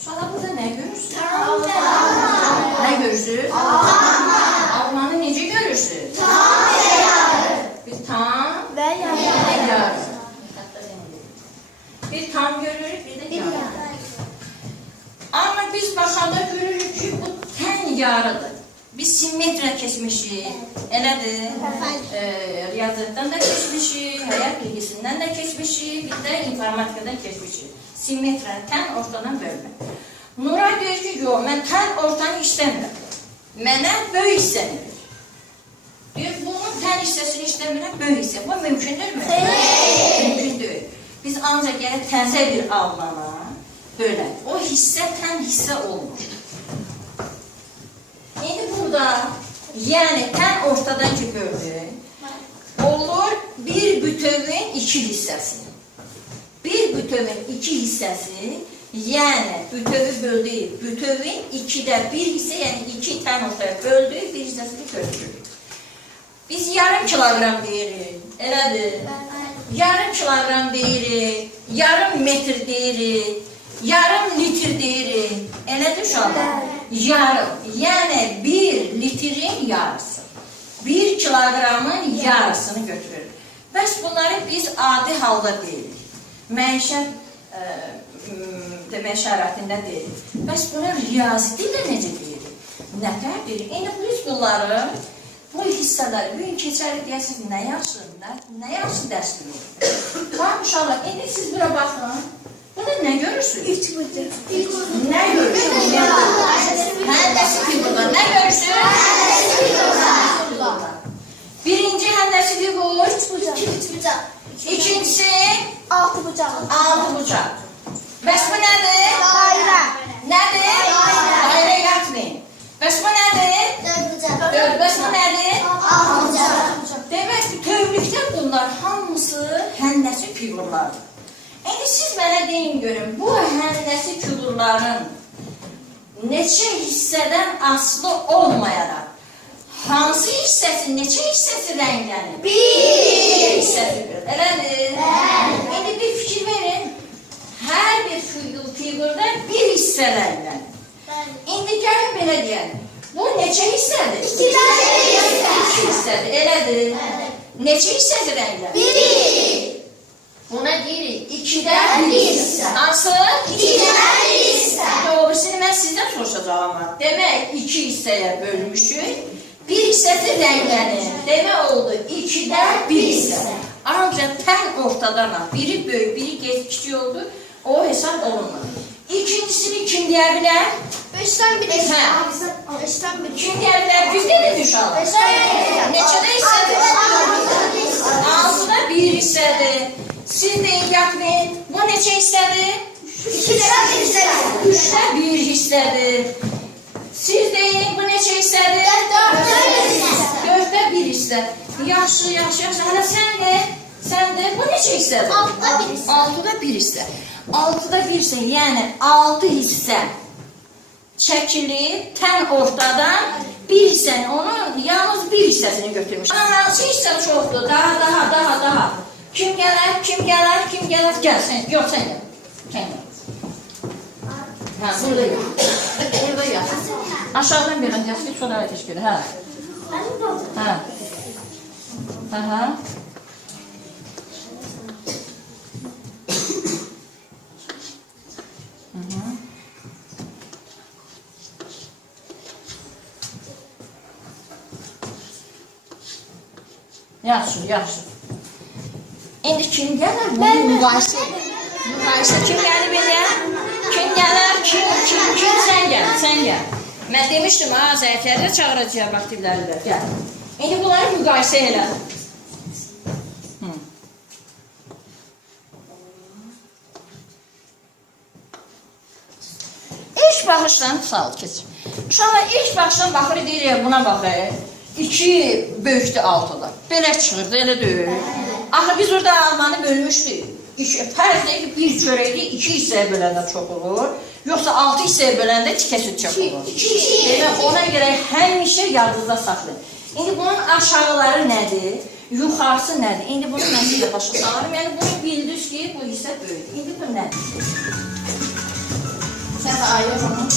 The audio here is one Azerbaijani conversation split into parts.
Uşaqlar burada nə görürsünüz? Tam. Nə görürsünüz? Almanı necə görürsünüz? Tam ve yarı. Bir tam Ve yarı. yarı. Bir tam görürük, bir de yarı. Amma biz baxanda görürük ki, bu tən yarıdır. Biz simmetriya keçmişik, elədir. Riyaziyyatdan da keçmişik, həyat bilgisindən də keçmişik, bir də informatikadan keçmişik. Simmetriya, tən ortadan bölmə. Nura deyir ki, yox, mən tən ortanı istəmirəm. Mənə böyük hissəni verir. Deyir, bunun tən hissəsini istəmirəm, böyük hissə. Bu mümkündürmü? Mümkün deyil. Biz ancaq gələk təzə bir almana bölək. O hissə tən hissə olmur. İndi burada, yəni tən ortadan ki böldük, olur bir bütövün iki hissəsi. Bir bütövün iki hissəsi, yəni bütövü böldük, bütövün ikidə bir hissə, yəni iki tən ortaya böldük, bir hissəsini böldük. Biz yarım kilogram deyirik, elədir. Yarım kilogram deyirik, yarım metr deyirik, yarım litr deyirik, elədir uşaqlar? Yarım, yəni bir litrin yarısı, bir kilogramın yarısını götürür. Bəs bunları biz adi halda deyirik. Məişət məşərətində deyirik. Bəs bunu riyazi dildə necə deyirik? Nətər deyirik? İndi biz bunları, bu hissələri bir gün keçərik deyəsiniz, nə yaxşı, nə yaxşı dərs görürük. Bax uşaqlar, indi siz bura baxın. Burada nə görürsünüz? İç bucak. Nə görürsünüz? Həndəsi figurlar. Nə görürsünüz? Həndəsi figurlar. Birinci həndəsi figur. Üç bucak. Üç bucak. İkincisi Altı bucak. altı bucaq. Bəs bu nədir? Daire. Nədir? Dairə yatmayın. Bəs bu nədir? Dört bucak. Bəs bu nədir? Altı bucak. Demək ki, tövlükdə bunlar hamısı həndəsi figurlardır. İndi siz mənə deyin görün, bu həndəsi figurların neçə hissədən asılı olmayaraq, hansı hissəsi, neçə hissəsi rənglənir? Bir hissəsi, elədir? İndi bir fikir verin, hər bir figurda bir hissə rənglənir. İndi gəlin belə deyək, bu neçə hissədir? İki hissədir, elədir? Neçə hissəsi rənglənir? Bir. Buna deyirik, ikidən bir hissə. Nasıl? İkidən bir hissə. Doğrusunu mən sizdən soruşacağım. Demək, iki hissəyə bölmüşük. Bir hissəsi rənglənir. Demək oldu, ikidən bir hissə. Ancaq tən ortadan, biri böyük, biri kiçik oldu. O hesab olunmadı. İkincisini kim deyə bilər? Beşten bir hissə. Hə. Beşten bir Kim deyə bilər? Biz dedik uşaqlar. Neçədə hissədir? Altıda bir hissədir. Siz deyin yatmayın. Bu neçə hissədir? İkidən bir hissə. Üçdə bir hissədir. Siz deyin bu neçə hissədir? Dörtte bir hissə. Dördə bir hissə. Yaxşı, yaxşı, yaxşı. Hələ sən de. Sən de. Bu neçə hissədir? Altıda bir hissə. Altıda bir hissə. Altıda bir hissə, yəni altı hissə çəkilib, tən ortadan bir hissəni, onun yalnız bir hissəsini götürmüş. Hansı hissə çoxdur? Daha. Kim gələr, kim gələr, kim gələr? Gəl, sən, yox, sən gəl. Sən gəl. Hə, burada yox. Burada yox. Aşağıdan bir öncəsi, sonra teşkil, hə. Hə. Hə. Yaxşı. İndi kim gələr? Bunu müqayisə edin. Kim gəlir belə? Kim gələr? Kim sən gəl. Mən demişdim, zəifləri də çağıracaq aktivləri də. Gəl. İndi bunları müqayisə elə. İlk baxışdan, sağ ol, keç. Uşaqlar ilk baxışdan baxır, deyirik, buna baxır. İki böyükdür altıda. Belə çıxırdı, elə deyil. Axı biz orada almanı bölmüşdük. Fərz deyil ki, bir çörəkli iki hissəyə böləndə çox olur. Yoxsa altı hissəyə böləndə tikə süt çox olur. Demək, ona görə həmişə yadınızda saxlayın. İndi bunun aşağıları nədir? Yuxarısı nədir? İndi bunu mən sizə başa salarım. Yəni bunu bildiniz ki, bu hissə böyükdür. İndi bu nədir? Sən də Sayır onu.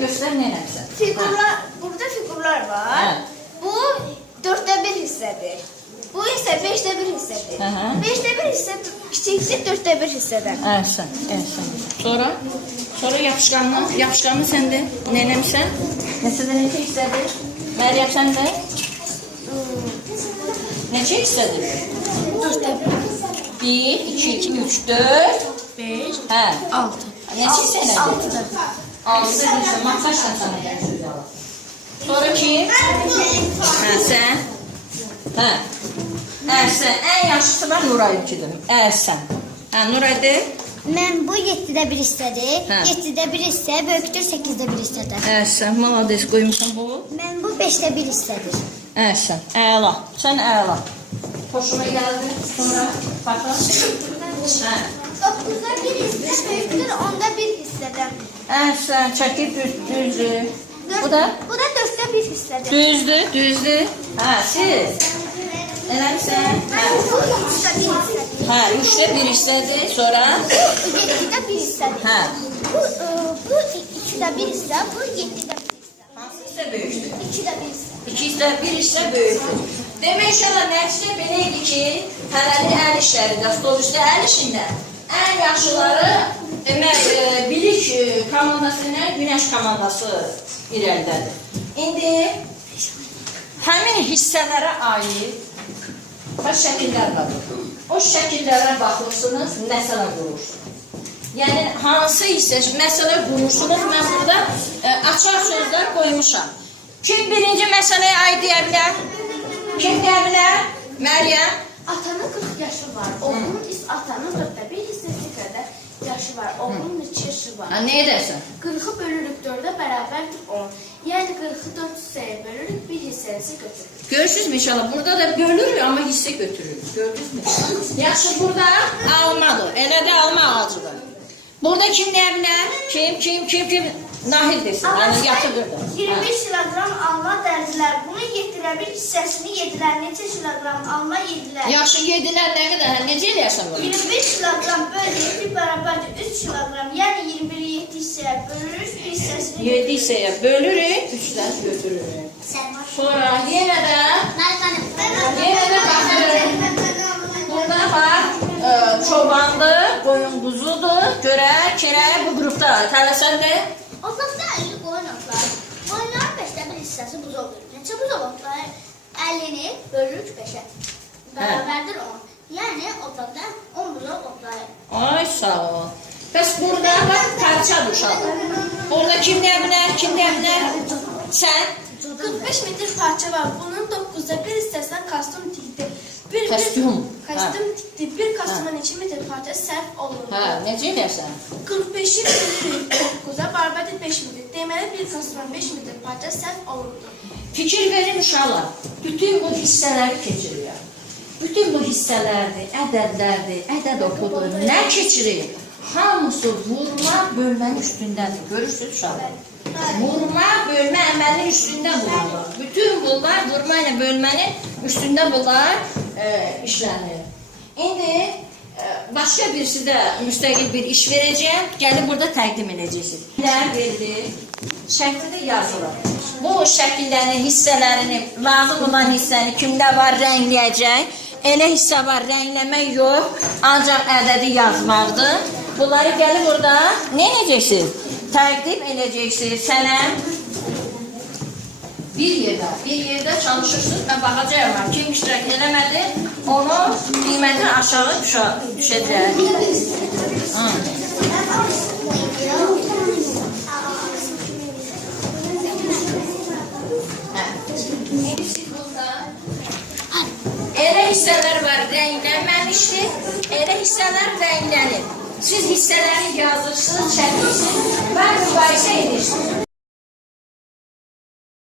Göster ne nəsə. Burada figurlar var. Evet. Bu 4'te 1 hissedir. Bu ise 5'te 1 hissedir. Hı hı. 5'te 1 hisse kiçikdir 4'te 1 hisseden. Əhsən. Sonra yapışqanlı səndə nənəmsən? Nəsə də necə hissədir? Məryəm səndə? Necə hissədir? 4'te 1, 2, 3, 4, 5, hə. 6. Neçə hissədir? 6'da. 6'da hissə. Maksajla sana gəlir. Sonra kim? Hə, sən? Hə. Əhsən. Ən yaxşısı var Nurayınkidir. Əhsən. Hə, Nuraydır? Mən bu 7'de 1 hissədir. Hə. 7'de 1 hissə böyükdür 8'de 1 hissədən. Əhsən. Malades qoymuşsan bu. Mən bu 5'te 1 hissədir. Əhsən. Əla. Sən əla. Hoşuma gəldi. Sonra baxın. Hə. 9'da 1 hissə böyükdür 10'da 1 hissədən. Əhsən. Çəkib düzdür. Bu da? Bu da 4'te 1 hissədir. Düzdür. Hə, siz? Eləmsən? Hə. Bu 3'də 1 hissədir. Hə, 3'də 1 hissədir. Sonra? 7'de 1 hissədir. Hə. Bu 2'de 1 hissə, bu 7'de 1 hissə. Hansı hissə böyükdür? 2'de 1 hissə. 2 hissə, 1 hissə böyükdür. Demək inşallah nəticə belə idi ki, hələlik əl işlərində, stol üstə əl işində ən yaxşıları demək bilik komandası ilə günəş komandası irəlidədir. İndi həmin hissələrə aid şəkillər var. O şəkillərə baxırsınız, məsələ qurursunuz. Yəni hansı hissə məsələ qurursunuz, mən burada açar sözlər qoymuşam. Kim birinci məsələyə aid deyə bilər? Kim deyə bilər? Məryəm. Atanın 40 yaşı var. Oğlunun atanın 4'te 1 hissəsi qədər yaşı var. Oğlunun 2 yaşı var. Ha, nə edərsən? 40'ı bölürük 4'e bərabərdir 10. Yəni 40'ı 4 hissəyə bölürük, bir hissəsi götürürük. Görürsünüz inşallah burada da bölürük amma hissə götürürük. Gördünüz mü? Yaxşı burada almadır. Elə də alma ağacıdır. Burada kim deyə bilər? Kim? Nahil desin. Yəni yatırdır da. 21 kilogram alma dərzilər. Bunun 7'də 1 hissəsini yedilər. Neçə kilogram alma yedilər? Yaxşı yedilər nə qədər? Necə eləyərsən bunu? 21 kilogram böl 7 bərabərdir 3 kilogram. Yəni 21'i 7 hissəyə bölürük, bir hissəsini 7 hissəyə bölürük, 3'dən götürürük. Sonra yenə də baxırıq. Burada var çobandır, qoyun quzudur, görək, kirəyə bu qrupda. Tələsəndir? Otaqda 50 qoyun otlar. Qoyunların 5'də 1 hissəsi buzovdur. Neçə buzov otları? 50'ni bölürük 5'ə. Bərabərdir 10. Yəni otaqda 10 buzov otları. Ay sağ ol. Bəs burada bax parçadır uşaqlar. Orada kim deyə bilər? Sən? 45 metr parça var. Bunun 9'da 1 hissəsindən kostyum tikdi. Kostyum. Kostyum tikdi. Bir kostyumun 2 metr parça sərf olundu. Hə, necə eləyərsən? 45'i bölürük 9'a bərabərdir 5 metr. Deməli bir kostyumun 5 metr parça sərf olundu. Fikir verin uşaqlar. Bütün bu hissələri keçirir. Bütün bu hissələrdir, ədədlərdir, ədəd oxudur. Nə keçirir? Hamısı vurma, bölmənin üstündədir. Görürsünüz uşaqlar? Vurma, bölmə əməlinin üstündə bunlar. Bütün bunlar vurma ilə bölmənin üstündə bunlar işlənir. İndi başqa bir sizə müstəqil bir iş verəcəyəm. Gəlib burada təqdim edəcəksiniz. Şəkillər verilir, şəkildə yazılır. Bu şəkillərin hissələrini, lazım olan hissəni kimdə var rəngləyəcək. Elə hissə var, rəngləmək yox, ancaq ədədi yazmaqdır. Bunları gəlib burada nə edəcəksiniz? Təqdim edəcəksiniz. Sənəm bir yerdə çalışırsınız. Mən baxacağım, kim iştirak eləmədi, onu qiyməti aşağı düşəcək. Elə hissələr var, rənglənməmişdir. Elə hissələr rənglənir. Siz hissələri yazırsınız, çəkirsiniz və müqayisə edirsiniz.